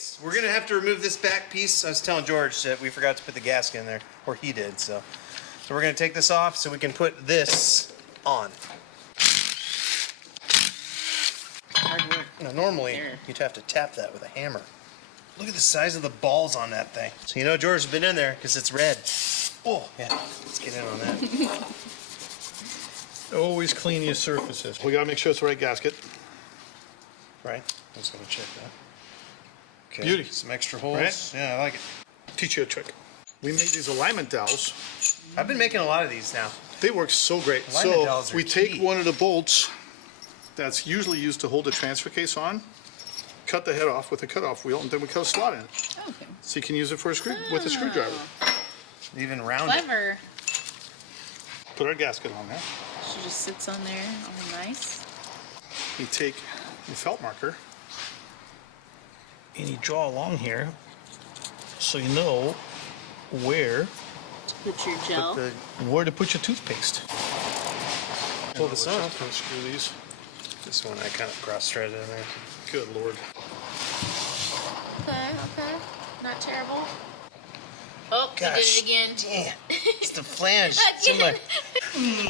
updates. We're gonna have to remove this back piece. I was telling George that we forgot to put the gasket in there, or he did. So we're gonna take this off so we can put this on. Hard work. Now normally you'd have to tap that with a hammer. Look at the size of the balls on that thing. So you know George's been in there because it's red. Oh yeah, let's get in on that. Always clean your surfaces. We gotta make sure it's the right gasket. Right. I was gonna check that. Okay. Beauty. Some extra holes. Right? Yeah, I like it. Teach you a trick. We made these alignment dowels. I've been making a lot of these now. They work so great. Alignment dowels So are we take key. one of the bolts that's usually used to hold the transfer case on, cut the head off with a cutoff wheel, and then we cut a slot in it. Okay. So you can use it for a with a screwdriver. Even round it. Clever. Put our gasket on there. She just sits on there, all nice. You take your felt marker and you draw along here so you know where Put your gel. to put your toothpaste. Pull this Watch off. out, don't screw these. This one I kind of cross-threaded in there. Good Lord. Okay. Not terrible. Oh, you did Gosh, it again. damn. It's the flange. It's in Again.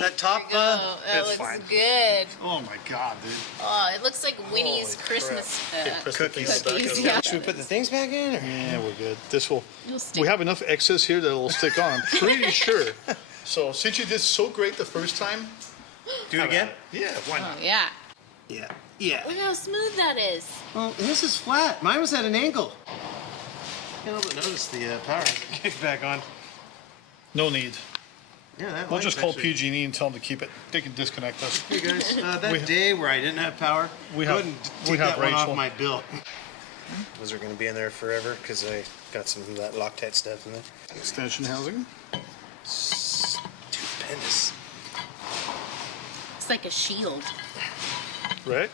that top Oh, that It's looks fine. good. Oh my God, dude. Oh, it looks like Winnie's Holy Christmas Press the Cookies. thing back cookies. up. Yeah. Should we put the things back in? Or? Yeah, we're good. This will. It'll stick. We have enough excess here that it'll stick on. I'm pretty sure. So since you did so great the first time, Do it again? yeah, why not? Oh, yeah. Yeah. Yeah. Look how smooth that is. Well, this is flat. Mine was at an angle. Can't help but notice the power kick back on. No need. Yeah, that We'll line's just call actually- PG&E and tell them to keep it. They can disconnect us. Hey guys, that We- day where I didn't have power, we go have- ahead and we take have that one off Rachel. my bill. Those are going to be in there forever because I got some of that Loctite stuff in there. Extension housing. Stupendous. It's like a shield. Right?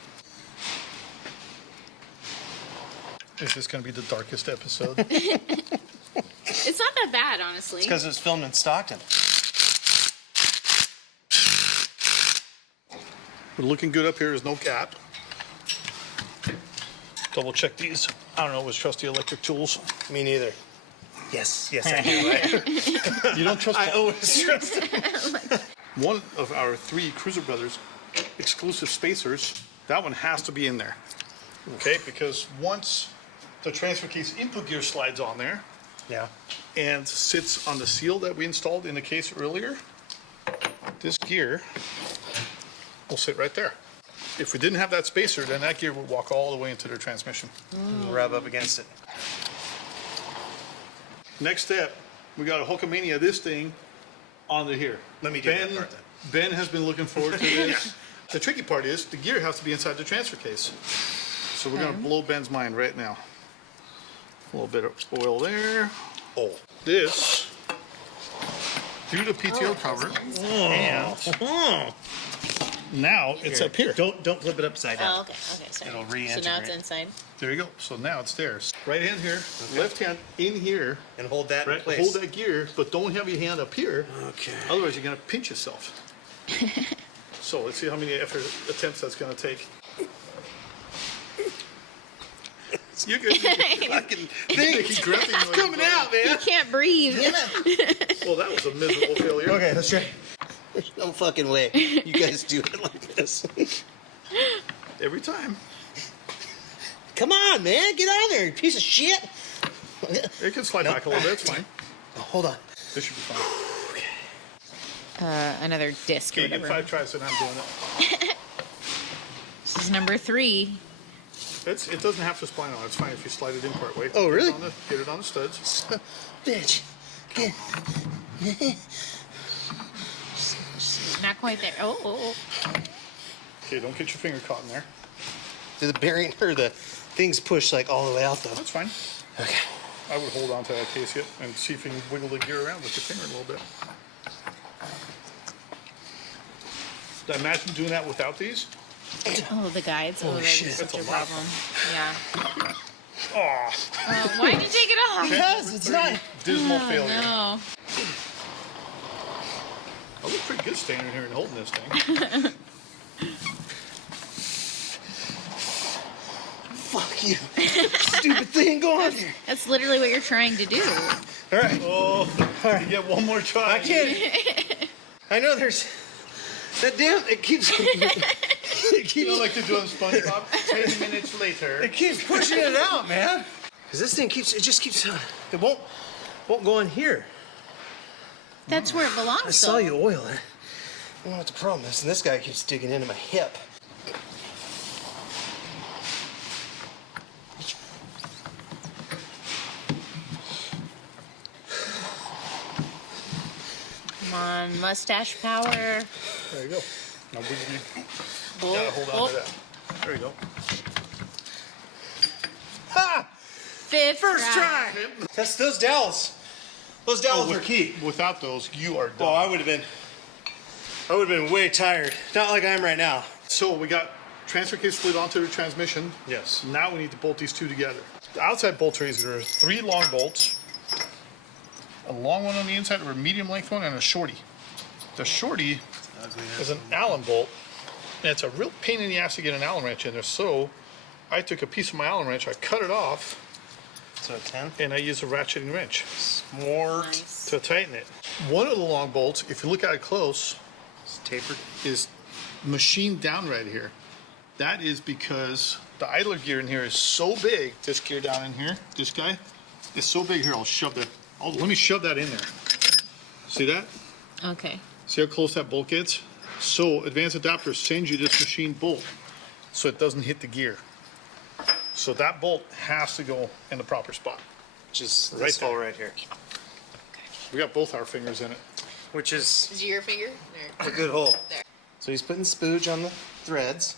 Is this going to be the darkest episode? It's not that bad, honestly. It's because it was filmed in Stockton. We're looking good up here. There's no gap. Double check these. I don't know, it was trusty electric tools. Me neither. Yes, yes, I do. Right? You don't trust I always trust them. one of our 3 Cruiser Brothers exclusive spacers. That one has to be in there. Okay, because once the transfer case input gear slides on there Yeah. and sits on the seal that we installed in the case earlier, this gear will sit right there. If we didn't have that spacer, then that gear would walk all the way into their transmission. Rub up against it. Next step, we got to Hulkamania this thing onto here. Let me do that part then. Ben has been looking forward to this. The tricky part is the gear has to be inside the transfer case. So we're going to blow Ben's mind right now. A little bit of oil there. Oh. This, through the PTO cover, and now it's up here. Don't flip it upside down. Oh, okay, sorry. It'll So now it's reintegrate. inside. There you go. So now it's there. Right hand here, left hand in here. And hold that Right, in place. hold that gear, but don't have your hand up here. Okay. Otherwise, you're going to pinch yourself. So let's see how many attempts that's going to take. You're good. Fucking thing. Keep grunting It's noise. coming out, man. You can't breathe. Well, that was a miserable failure. Okay, let's try. There's no fucking way you guys do it like this. Every time. Come on, man. Get on there, you piece of shit. It can slide back a little bit. It's fine. Oh, hold on. This should be fine. Another disc Okay, or you get whatever. 5 tries and I'm doing it. This is number 3. It doesn't have to spline on. It's fine if you slide it in part way. Oh, really? Get it on the studs. Bitch. Not quite there. Oh. Okay, don't get your finger caught in there. Do the bearing or the things push like all the way out though? That's fine. Okay. I would hold on to that case yet and see if you can wiggle the gear around with your finger a little bit. Imagine doing that without these. Oh, the guides. Oh, that shit. is such That's a a lot. problem. Yeah. Oh, Why did you take it off? Because it's not. dismal Oh, failure. no. I look pretty good standing here and holding this thing. Fuck you. stupid thing going here. That's literally what you're trying to do. All right. Oh, all right. You get one more try. I can't. I know there's that damn. It keeps. You know, like they do on SpongeBob. 10 minutes later. It keeps pushing it out, man. Because this thing keeps. It just keeps. It won't go in here. That's where it belongs. I saw you oil it. I don't know what the problem is. And this guy keeps digging into my hip. Come on, mustache power. There you go. Now we gotta hold on to that. There you go. Ha! Fifth First try. That's those dowels. Those dowels are key. Without those, you are done. Oh, I would have been way tired. Not like I am right now. So we got transfer case slid onto the transmission. Yes. Now we need to bolt these two together. The outside bolt trays, there are 3 long bolts, a long one on the inside, or a medium length one, and a shorty. The shorty is an Allen bolt, and it's a real pain in the ass to get an Allen wrench in there. So I took a piece of my Allen wrench, I cut it off, So 10. and I used a ratcheting wrench Smart. Nice. to tighten it. One of the long bolts, if you look at it close, It's tapered. is machined down right here. That is because the idler gear in here is so big. This gear down in here, this guy, is so big. Here, I'll shove that. Let me shove that in there. See that? Okay. See how close that bolt gets? So Advanced Adapter sends you this machined bolt so it doesn't hit the gear. So that bolt has to go in the proper spot. Which is Right this hole there. right here. We got both our fingers in it. Which is Is your finger? There. a good hole. There. So he's putting spooge on the threads.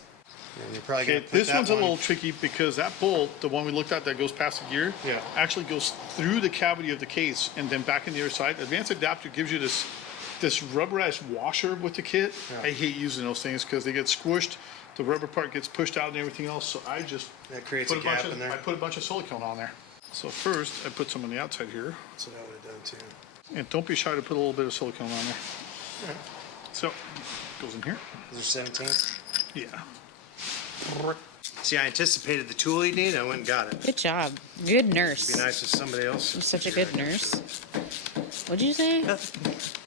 And you're probably Okay, gonna put this that one's a one- little tricky because that bolt, the one we looked at that goes past the gear, Yeah. actually goes through the cavity of the case and then back in the other side. Advanced Adapter gives you this rubberized washer with the kit. Yeah. I hate using those things because they get squished, the rubber part gets pushed out and everything else. So I just That creates put a a bunch gap in there. I put a bunch of silicone on there. So first I put some on the outside here, That's what I would have done too. and don't be shy to put a little bit of silicone on there. So goes in here. Those are 17. Yeah. See, I anticipated the tool you need. I went and got it. Good job. Good nurse. It'd be nice if somebody else. You're such a good nurse. What'd you say?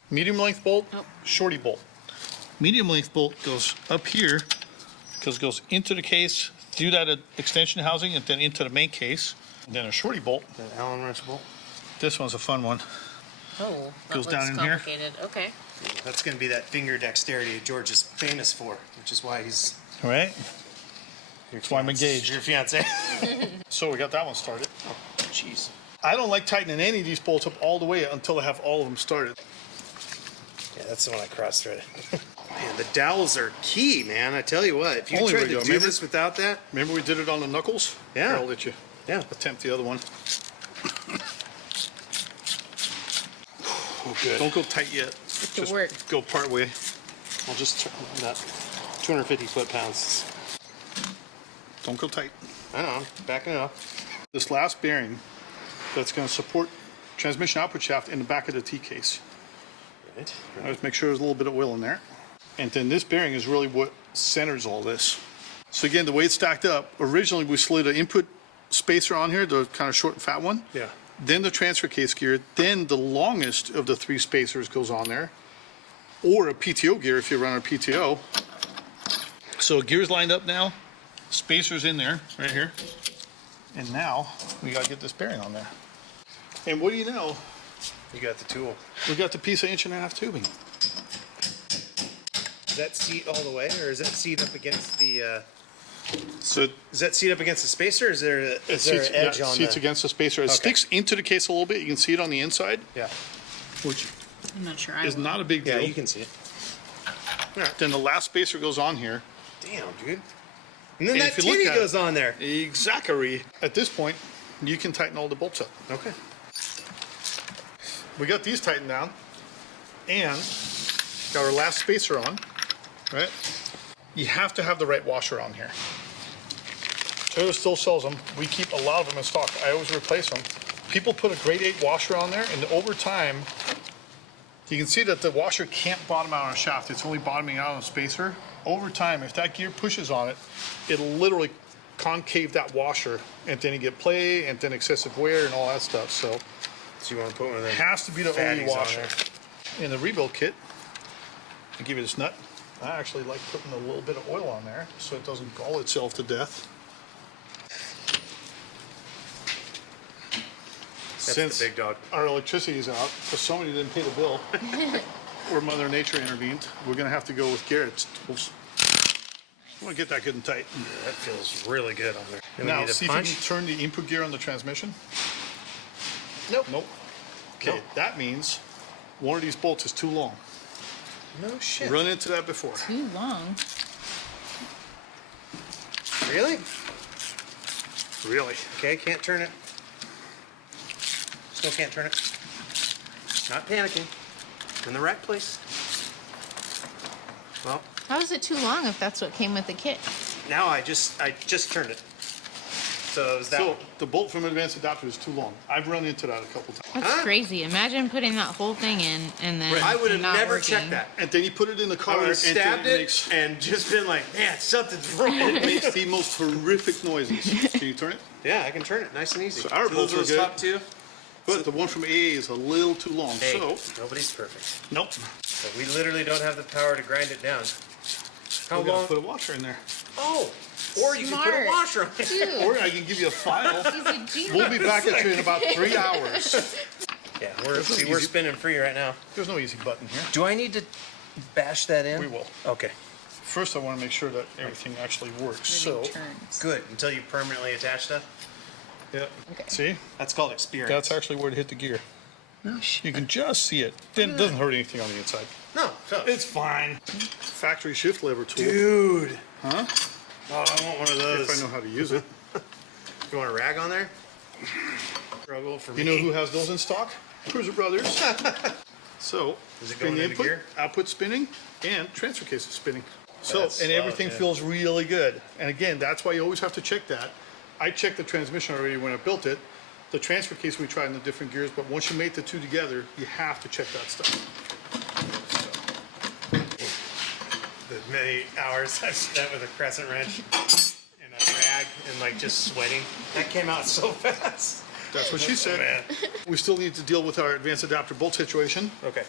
Medium length bolt, Oh. shorty bolt. Medium length bolt goes up here because it goes into the case, through that extension housing, and then into the main case. And then a shorty bolt. The Allen wrench bolt. This one's a fun one. Oh, that Goes looks down in here. complicated. Okay. That's going to be that finger dexterity George is famous for, which is why he's All right. That's why I'm engaged. Your fiance. So we got that one started. Jeez. I don't like tightening any of these bolts up all the way until I have all of them started. Yeah, that's the one I cross-threaded. Man, the dowels are key, man. I tell you what, if you Only tried way to to go. do Remember- this without that, Remember we did it on the knuckles? Yeah. Here, I'll let you yeah. attempt the other one. Oh, good. Don't go tight yet. to Just work. go part way. I'll just turn that 250 foot-pounds. Don't go tight. I know, I'm backing it up. This last bearing that's going to support transmission output shaft in the back of the T-case. Right. I just make sure there's a little bit of oil in there. And then this bearing is really what centers all this. So again, the way it's stacked up, originally we slid an input spacer on here, the kind of short and fat one. Yeah. Then the transfer case gear, then the longest of the 3 spacers goes on there, or a PTO gear if you run a PTO. So gear's lined up now, spacers in there, right here. And now we gotta get this bearing on there. And what do you know? You got the tool. We got the piece of 1.5-inch tubing. Is that seat all the way, or is that seat up against the? So Is that seat up against the spacer? Or is there an edge on seats the? against the spacer. It Okay. sticks into the case a little bit. You can see it on the inside, Yeah. which I'm not sure. I is will. not a big Yeah, deal. you can see it. Then the last spacer goes on here. Damn, dude. And then And that if you look titty at goes on there. Exactly. At this point, you can tighten all the bolts up. Okay. We got these tightened down, and got our last spacer on, right? You have to have the right washer on here. Toyota still sells them. We keep a lot of them in stock. I always replace them. People put a grade 8 washer on there, and over time, you can see that the washer can't bottom out on a shaft. It's only bottoming out on a spacer. Over time, if that gear pushes on it, it'll literally concave that washer, and then you get play, and then excessive wear, and all that stuff. So So you want to put one of them? it has to be the OE fatties on washer. there. In the rebuild kit, I give you this nut. I actually like putting a little bit of oil on there so it doesn't gall itself to death. That's Since the big dog. our electricity is out, because somebody didn't pay the bill, or Mother Nature intervened, we're gonna have to go with Garrett's tools. I want to get that good and tight. That feels really good on there. Do we Now, need a see punch? if you can turn the input gear on the transmission. Nope. Nope. Okay, Nope. that means one of these bolts is too long. No shit. Run into that before. Too long. Really? Really? Okay, can't turn it. Still can't turn it. Not panicking. In the right place. Well, How is it too long if that's what came with the kit? now I just turned it. So it was that So one. the bolt from advanced adapter is too long. I've run into that a couple times. That's Huh? crazy. Imagine putting that whole thing in and then I would have not never working. checked that. And then you put it in the I car would and have then stabbed it it makes, and just been like, man, something's wrong. it makes the most horrific noises. Can you turn it? Yeah, I can turn it nice and easy. So our So bolts those are are good. top two. But the one from AA is a little too long. Hey, So, nobody's perfect. nope. So we literally don't have the power to grind it down. How We're gonna long? put a washer in there. Oh, or you can put a Smart. washer on it. Dude, Or I can give you a file. he's a genius. We'll be back at you in about 3 hours. Yeah, we're easy. spinning free right now. There's no easy button here. Do I need to bash that in? We will. Okay, First, I want to make sure that everything actually works. So, Everything turns. good. Until you permanently attach stuff. yeah. Okay. See? That's called experience. That's actually where it hit the gear. no shit. You can just see it. Then it doesn't hurt anything on the inside. No, so. It's fine. Factory shift lever tool. Dude. Huh? Oh, I want one of those. If I know how to use it. You want a rag on there? Struggle for You me. know who has those in stock? Cruiser Brothers. So, Is it spin going the into input, gear? output spinning, and transfer case is spinning. So, That's and slow, everything too. feels really good. And again, that's why you always have to check that. I checked the transmission already when I built it. The transfer case we tried in the different gears, but once you mate the two together, you have to check that stuff. The many hours I've spent with a crescent wrench and a rag and like just sweating. That came out so fast. That's what she said. Oh, man. We still need to deal with our advanced adapter bolt situation. Okay.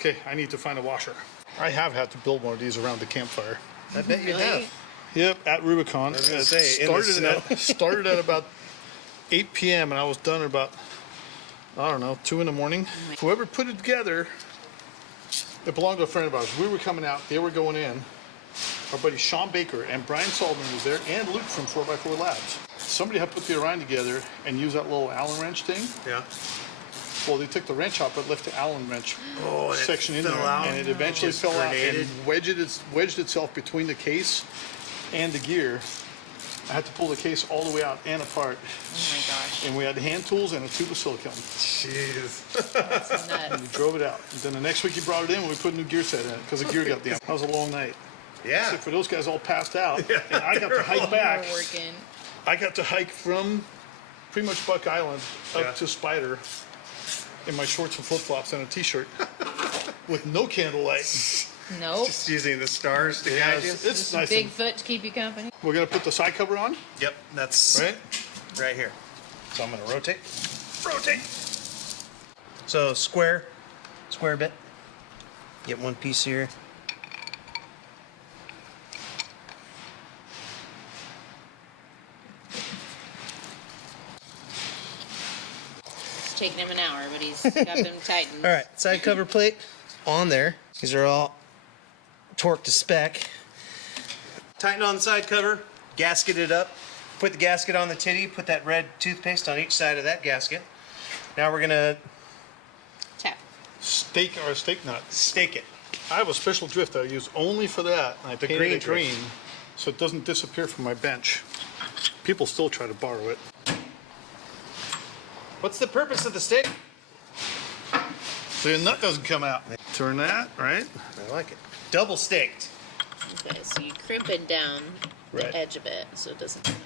Okay, I need to find a washer. I have had to build one of these around the campfire. I bet you Really? have. Yep, at Rubicon. I was gonna It say, in the started at about 8 p.m. and I was done at about, I don't know, 2 in the morning. Whoever put it together, it belonged to a friend of ours. We were coming out, they were going in. Our buddy Sean Baker and Brian Sullivan was there, and Luke from 4x4 Labs. Somebody had put the Orion together and used that little Allen wrench thing. Yeah. Well, they took the wrench out, but left the Allen wrench Oh, and it section in fell there, out? and it eventually Just fell out and grenaded? wedged itself between the case and the gear. I had to pull the case all the way out and apart, Oh my gosh. and we had hand tools and a tube of silicone. Jeez. That's We nuts. drove it out. And then the next week he brought it in, and we put a new gear set in it because the gear got damaged. That was a long night. Yeah. Except for those guys all passed out, and I got to hike We're back. working. I got to hike from pretty much Buck Island up Yeah. to Spider in my shorts and flip-flops and a t-shirt with no candlelight. Nope. Just using the stars to Yeah, guide you. it's nice. and- Bigfoot to keep you company. We're gonna put the side cover on, Yep, that's right? right here. So I'm gonna rotate. Rotate. So square bit. Get one piece here. It's taking him an hour, but he's got them tightened. All right, side cover plate on there. These are all torqued to spec. Tighten on the side cover, gasket it up. Put the gasket on the titty, put that red toothpaste on each side of that gasket. Now we're gonna Tap. Stake or a stake nut. stake it. I have a special drift I use only for that. And I The painted green it green drift. so it doesn't disappear from my bench. People still try to borrow it. What's the purpose of the stake? So the nut doesn't come out. Turn that, right? I like it. Double staked. Okay, so you crimp it down Right. the edge of it so it doesn't come out.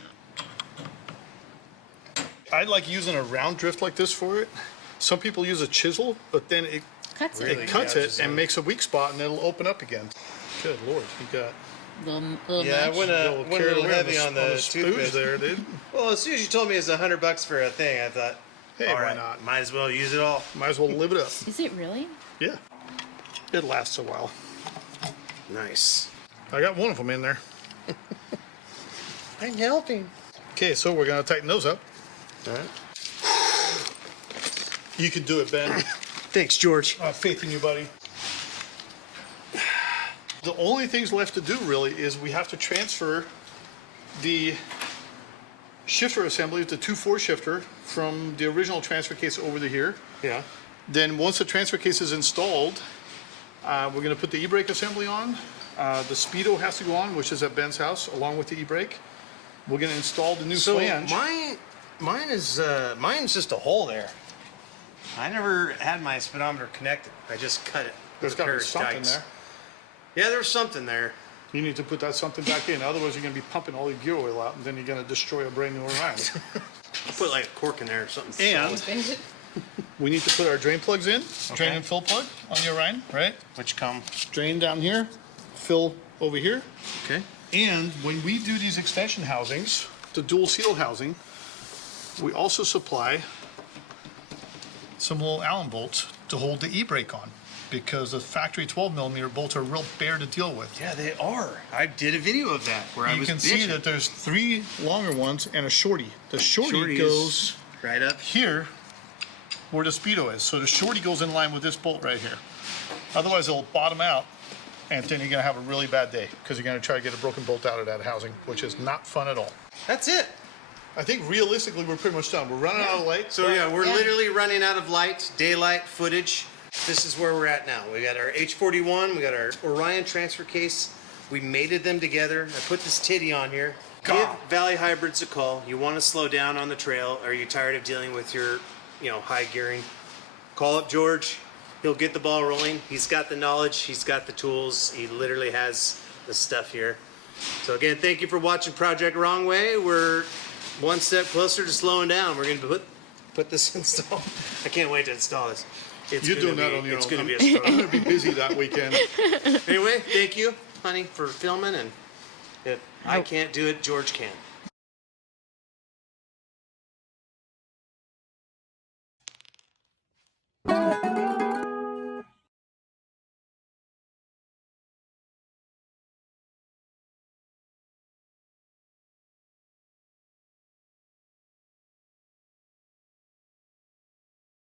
I like using a round drift like this for it. Some people use a chisel, but then it Cuts Really? it. cuts catches it and on. makes a weak spot and it'll open up again. Good Lord, you got little Yeah, I much. went a little heavy on the spooge toothpaste. there, dude. Well, as soon as you told me it's $100 for a thing, I thought, Hey, all why right, not? might as well use it all. Might as well live it up. Is it really? Yeah. It lasts a while. Nice. I got one of them in there. I'm helping. Okay, so we're going to tighten those up. All right. You can do it, Ben. Thanks, George. I have faith in you, buddy. The only things left to do really is we have to transfer the shifter assembly, the 2-4 shifter, from the original transfer case over to here. Yeah. Then once the transfer case is installed, we're going to put the e-brake assembly on. The speedo has to go on, which is at Ben's house, along with the e-brake. We're going to install the new So flange. mine's just a hole there. I never had my speedometer connected. I just cut it. There's with a got to pair be of something tights. there. Yeah, there's something there. You need to put that something back in. Otherwise, you're going to be pumping all your gear oil out, and then you're going to destroy a brand new Orion. Put like a cork in there or something. And solid. we need to put our drain plugs in. Drain Okay. and fill plug on the Orion, right? Which come. Drain down here, fill over here. Okay. And when we do these extension housings, the dual seal housing, we also supply some little Allen bolts to hold the e-brake on, because the factory 12mm bolts are real bare to deal with. Yeah, they are. I did a video of that where I You was can see bitching. that there's 3 longer ones and a shorty. The shorty goes right up. here where the speedo is. So the shorty goes in line with this bolt right here. Otherwise it'll bottom out, and then you're gonna have a really bad day because you're gonna try to get a broken bolt out of that housing, which is not fun at all. That's it. I think realistically we're pretty much done. We're running out of light. So yeah, we're literally running out of light, daylight footage. This is where we're at now. We got our H41, we got our Orion transfer case. We mated them together. I put this titty on here. Give Valley Hybrids a call. You want to slow down on the trail? Are you tired of dealing with your, high gearing? Call up George. He'll get the ball rolling. He's got the knowledge. He's got the tools. He literally has the stuff here. So again, thank you for watching Project Wrong Way. We're one step closer to slowing down. We're going to put this install. I can't wait to install this. You're doing that on your own. It's going to be a I'm struggle. gonna be busy that weekend. Anyway, thank you, honey, for filming. And if I can't do it, George can.